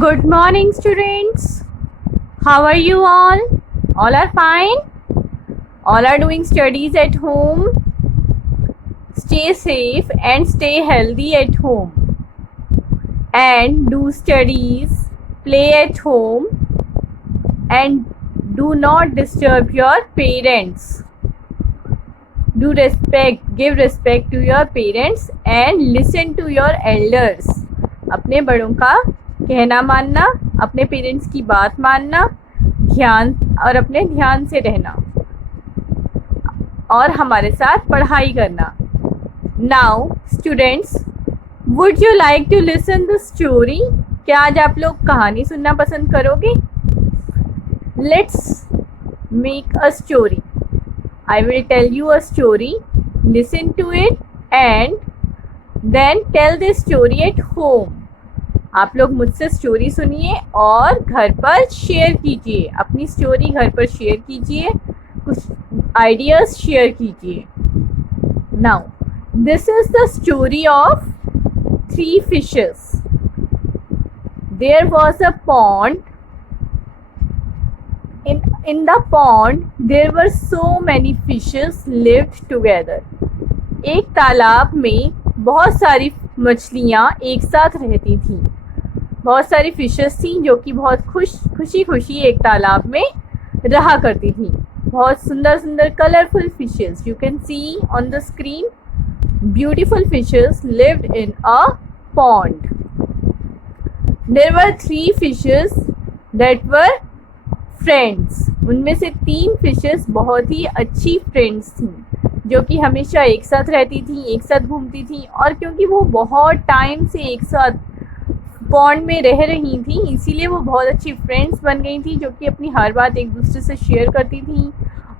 Good morning, students. How are you all? All are fine? All are doing studies at home? Stay safe and stay healthy at home. And do studies, play at home, and do not disturb your parents. Give respect to your parents and listen to your elders. अपने बड़ों का कहना मानना, अपने parents की बात मानना, अपने ध्यान से रहना और हमारे साथ पढ़ाई करना. Now students, would you like to listen the story? क्या आज आप लोग कहानी सुनना पसंद करोगे? Let's make a story. I will tell you a story. Listen to it and then tell this story at home. आप लोग मुझसे स्टोरी सुनिए और घर पर शेयर कीजिए. अपनी स्टोरी घर पर शेयर कीजिए, कुछ आइडियाज शेयर कीजिए. Now, this is the story of 3 fishes. There was a pond. In the pond there were so many fishes lived together. एक तालाब में बहुत सारी मछलियाँ एक साथ रहती थीं. बहुत सारी फिशेस थीं जो कि बहुत खुशी एक तालाब में रहा करती थीं. बहुत सुंदर सुंदर colourful fishes. You can see on the screen. Beautiful fishes lived in a pond. There were 3 fishes that were friends. उनमें से 3 फिशेस बहुत ही अच्छी फ्रेंड्स थी जो कि हमेशा एक साथ रहती थी, एक साथ घूमती थी. और क्योंकि वो बहुत टाइम से एक साथ पॉन्ड में रह रही थी, इसीलिए वो बहुत अच्छी फ्रेंड्स बन गई थी जो कि अपनी हर बात एक दूसरे से शेयर करती थी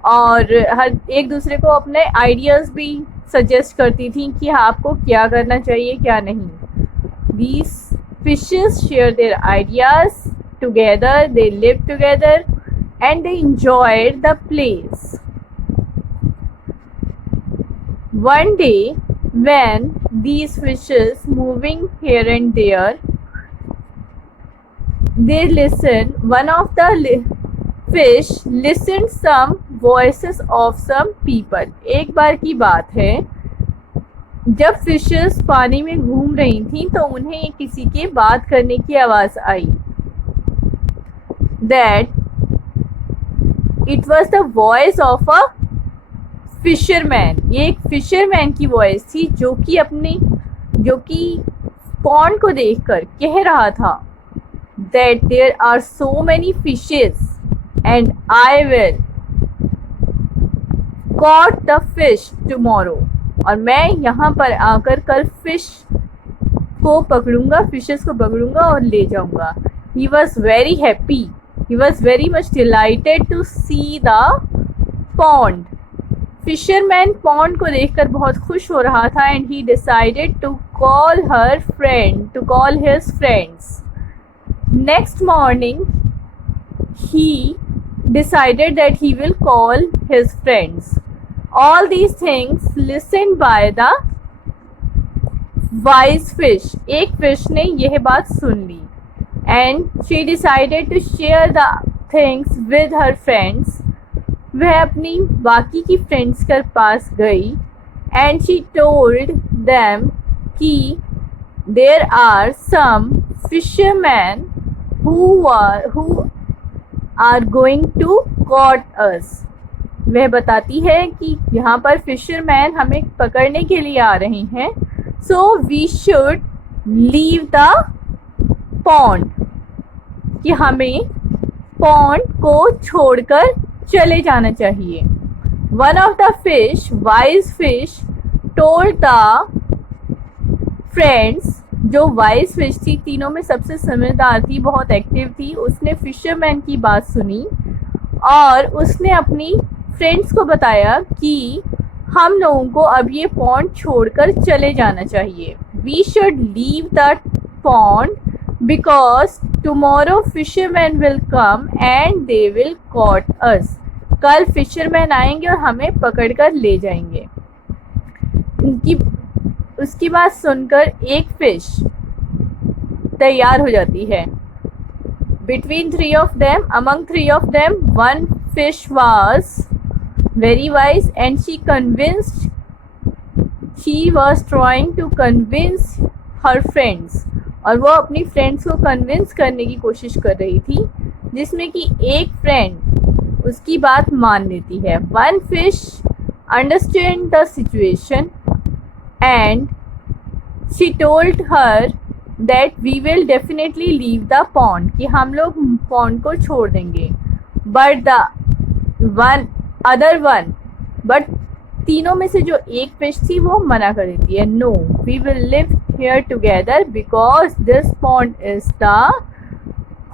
और हर एक दूसरे को अपने आइडियाज़ भी सजेस्ट करती थी कि आपको क्या करना चाहिए क्या नहीं. These fishes share their ideas together. They lived together and they enjoyed the place. One day when these fishes moving here and there, one of the fish listened some voices of some people. एक बार की बात है जब fishes पानी में घूम रही थीं तो उन्हें किसी के बात करने की आवाज़ आई. That it was the voice of a fisherman. ये एक फिशरमैन की वॉइस थी जो कि पॉन्ड को देखकर कह रहा था that there are so many fishes and I will caught the fish tomorrow. और मैं यहाँ पर आकर कल फिशेस को पकड़ूंगा और ले जाऊंगा. He was very happy. He was very much delighted to see the pond. Fisherman pond को देखकर बहुत खुश हो रहा था and he decided to call his friends. Next morning, he decided that he will call his friends. All these things listened by the wise fish. एक fish ने यह बात सुन ली. And she decided to share the things with her friends. वह अपनी बाकी की friends के पास गई and she told them कि there are some fishermen who are going to catch us. वह बताती है कि यहाँ पर फिशरमैन हमें पकड़ने के लिए आ रहे हैं. So we should leave the pond, कि हमें पॉन्ड को छोड़कर चले जाना चाहिए. One of the fish, wise fish, told the friends. जो वाइज फिश थी, तीनों में सबसे समझदार थी, बहुत एक्टिव थी, उसने फिशरमैन की बात सुनी और उसने अपनी फ्रेंड्स को बताया कि हम लोगों को अब ये पॉन्ड छोड़कर चले जाना चाहिए. We should leave the pond because tomorrow fishermen will come and they will catch us. कल फिशरमैन आएंगे और हमें पकड़कर ले जाएंगे. उसकी बात सुनकर एक फिश तैयार हो जाती है between three of them, among three of them, one fish was very wise and she was trying to convince her friends, और वो अपनी फ्रेंड्स को कन्विंस करने की कोशिश कर रही थी, जिसमें कि एक फ्रेंड उसकी बात मान लेती है. One fish understand the situation and she told her that we will definitely leave the pond, कि हम लोग पॉन्ड को छोड़ देंगे. बट बट तीनों में से जो एक फिश थी वो मना कर देती है. No, we will live here together because this pond is the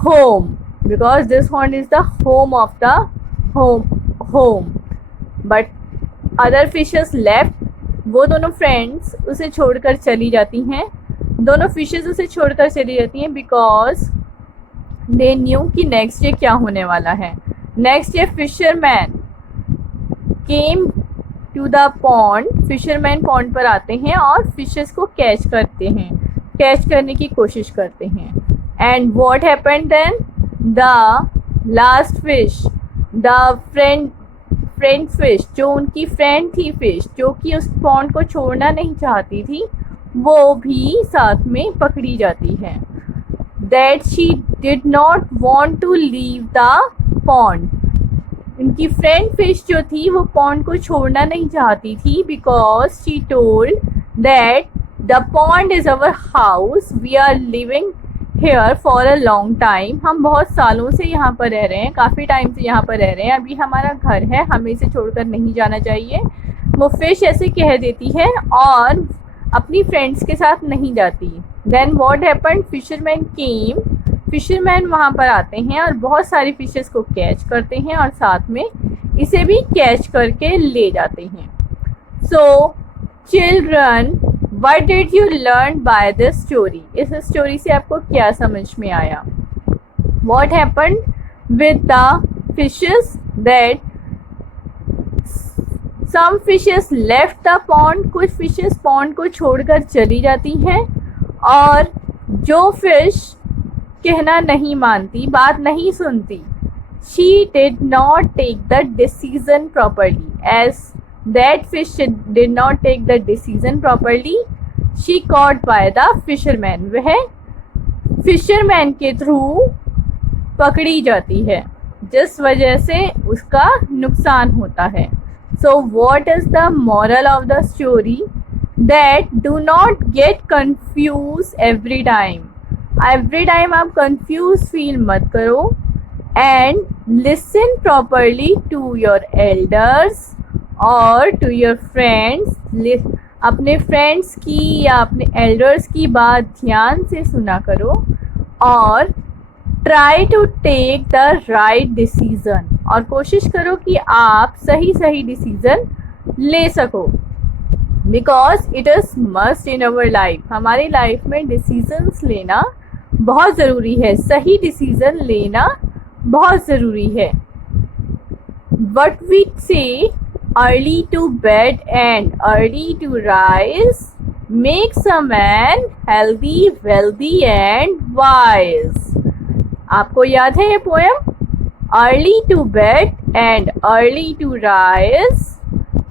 home, because this pond is the home of the home. But other fishes left. वो दोनों फ्रेंड्स उसे छोड़कर चली जाती हैं. दोनों फिशेस उसे छोड़कर चली जाती हैं बिकॉज दे न्यू कि नेक्स्ट डे क्या होने वाला है. Next day fisherman came to the pond. Fisherman pond पर आते हैं और फिशेस को कैच करने की कोशिश करते हैं. And what happened then? The last fish, the friend fish, जो उनकी फ्रेंड थी फिश, जो कि उस पॉन्ड को छोड़ना नहीं चाहती थी, वो भी साथ में पकड़ी जाती है. That she did not want to leave the pond. उनकी फ्रेंड फिश जो थी वो पॉन्ड को छोड़ना नहीं चाहती थी because she told that the pond is our house, we are living here for a long time. हम बहुत सालों से यहाँ पर रह रहे हैं, काफ़ी टाइम से यहाँ पर रह रहे हैं, अभी हमारा घर है, हमें इसे छोड़कर नहीं जाना चाहिए. वो फिश ऐसे कह देती है और अपनी फ्रेंड्स के साथ नहीं जाती. Then what happened? Fisherman came. Fisherman वहाँ पर आते हैं और बहुत सारी फिशेस को कैच करते हैं और साथ में इसे भी कैच करके ले जाते हैं. So children, what did you learn by this story? इस स्टोरी से आपको क्या समझ में आया? What happened with the fishes? That some fishes left the pond. कुछ फिशेस पॉन्ड को छोड़कर चली जाती हैं और जो फिश कहना नहीं मानती, बात नहीं सुनती, she did not take the decision properly. As that fish did not take the decision properly, she caught by the fisherman. वह फिशरमैन के थ्रू पकड़ी जाती है, जिस वजह से उसका नुकसान होता है. So what is the moral of the story? That do not get confuse every time. Every time आप कंफ्यूज फील मत करो. And listen properly to your elders और टू योर फ्रेंड्स. अपने फ्रेंड्स की या अपने एल्डर्स की बात ध्यान से सुना करो और try to take the right decision. और कोशिश करो कि आप सही डिसीज़न ले सको. Because it is must in our life. हमारी लाइफ में डिसीजंस लेना बहुत ज़रूरी है, सही डिसीज़न लेना बहुत ज़रूरी है. What we say early to bed and early to rise makes a man healthy, wealthy and wise. आपको याद है ये poem? Early to bed and early to rise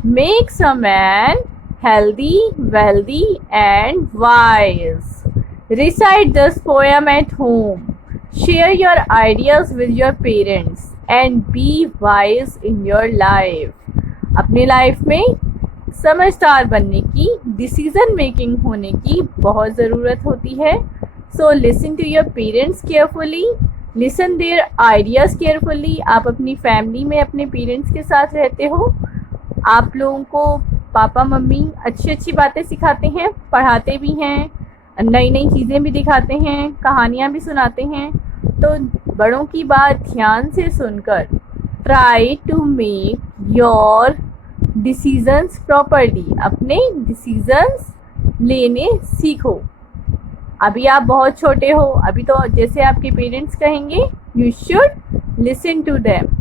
makes a man healthy, wealthy and wise. Recite this poem at home. Share your ideas with your parents and be wise in your life. अपनी life में समझदार बनने की, decision making होने की बहुत ज़रूरत होती है. So listen to your parents carefully. Listen their ideas carefully. आप अपनी फैमिली में अपने पेरेंट्स के साथ रहते हो. आप लोगों को पापा मम्मी अच्छी बातें सिखाते हैं, पढ़ाते भी हैं, नई चीज़ें भी दिखाते हैं, कहानियाँ भी सुनाते हैं. तो बड़ों की बात ध्यान से सुनकर try to make your decisions properly. अपने डिसीजंस लेने सीखो. अभी आप बहुत छोटे हो, अभी तो जैसे आपके पेरेंट्स कहेंगे you should listen to them.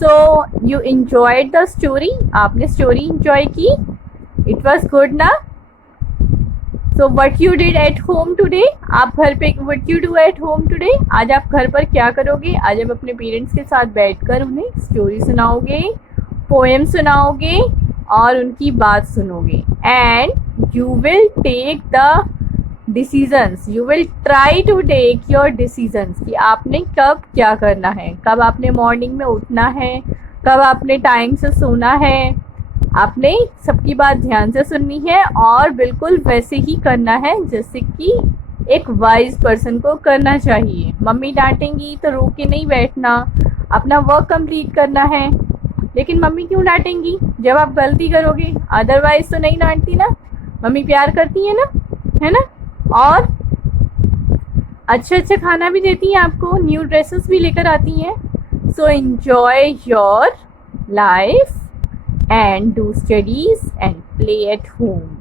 So you enjoyed the story? आपने स्टोरी enjoy की? It was good ना? So what you did at home today, आप घर पे what you do at home today, आज आप घर पर क्या करोगे? आज आप अपने पेरेंट्स के साथ बैठकर उन्हें स्टोरी सुनाओगे, पोएम सुनाओगे और उनकी बात सुनोगे। And you will take the decisions, you will try to take your decisions कि आपने कब क्या करना है, कब आपने मॉर्निंग में उठना है, कब आपने टाइम से सोना है। आपने सबकी बात ध्यान से सुननी है और बिल्कुल वैसे ही करना है जैसे कि एक वाइज पर्सन को करना चाहिए। मम्मी डांटेंगी तो रो के नहीं बैठना, अपना वर्क कंप्लीट करना है। लेकिन मम्मी क्यों डांटेंगी? जब आप गलती करोगे, अदरवाइज तो नहीं डांटती ना, मम्मी प्यार करती है ना, है ना। और अच्छा अच्छा खाना भी देती हैं आपको, न्यू ड्रेसेस भी लेकर आती हैं। So enjoy your life and do studies and play at home.